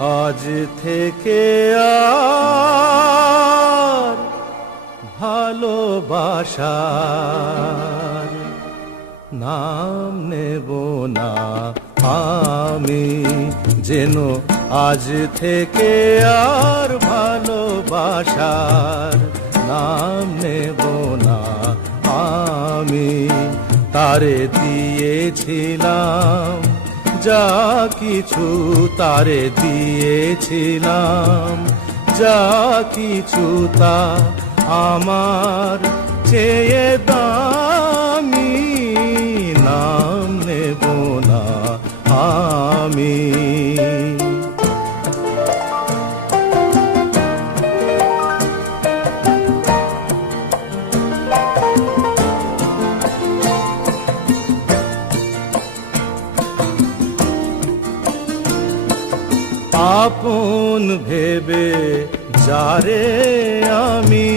আজ থেকে আর ভালোবাসার নাম নেব না আমি, যেন আজ থেকে আর ভালোবাসার নাম নেব না আমি। তারে দিয়েছিলাম যা কিছু, তারে দিয়েছিলাম যা কিছু, তা আমার চেয়ে দামি, নাম নেব না আমি। আপন ভেবে যারে আমি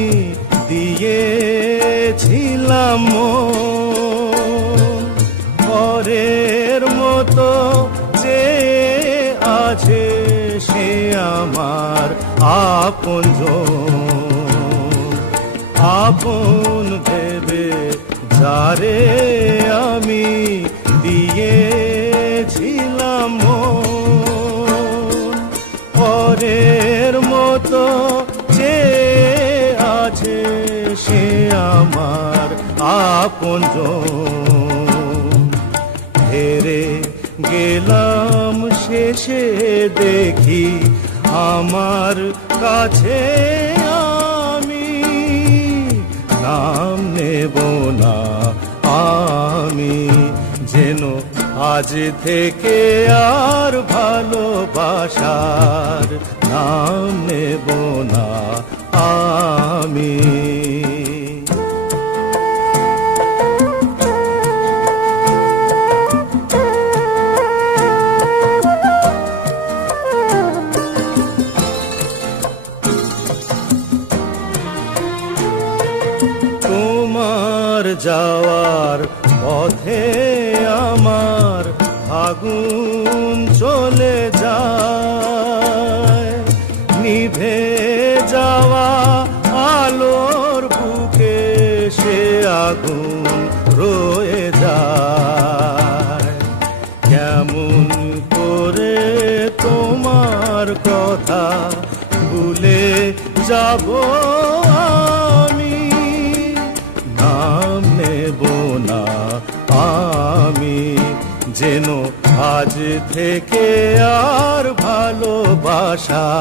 দিয়েছিলাম পরের মতো যে আছে সে আমার আপনজন। আপন ভেবে যারে আমি দিয়েছিলাম পরের মতো যে আছে সে আমার আপনজন। হেরে গেলাম শেষে দেখি আমার কাছে আমি, নাম নেব না আমি, যেন আজ থেকে আর ভালোবাসার নাম নেব না আমি। তোমার যাওয়ার পথে আমার আগুন চলে যায়, নিভে যাওয়া আলোর বুকে সে আগুন রয়ে যায়। কেমন করে তোমার কথা ভুলে যাব আমি, নাম নেব না আমি, যেন আজ থেকে আর ভালোবাসার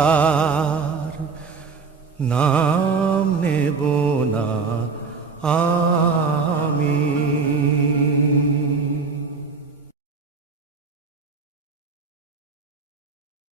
নাম নেব না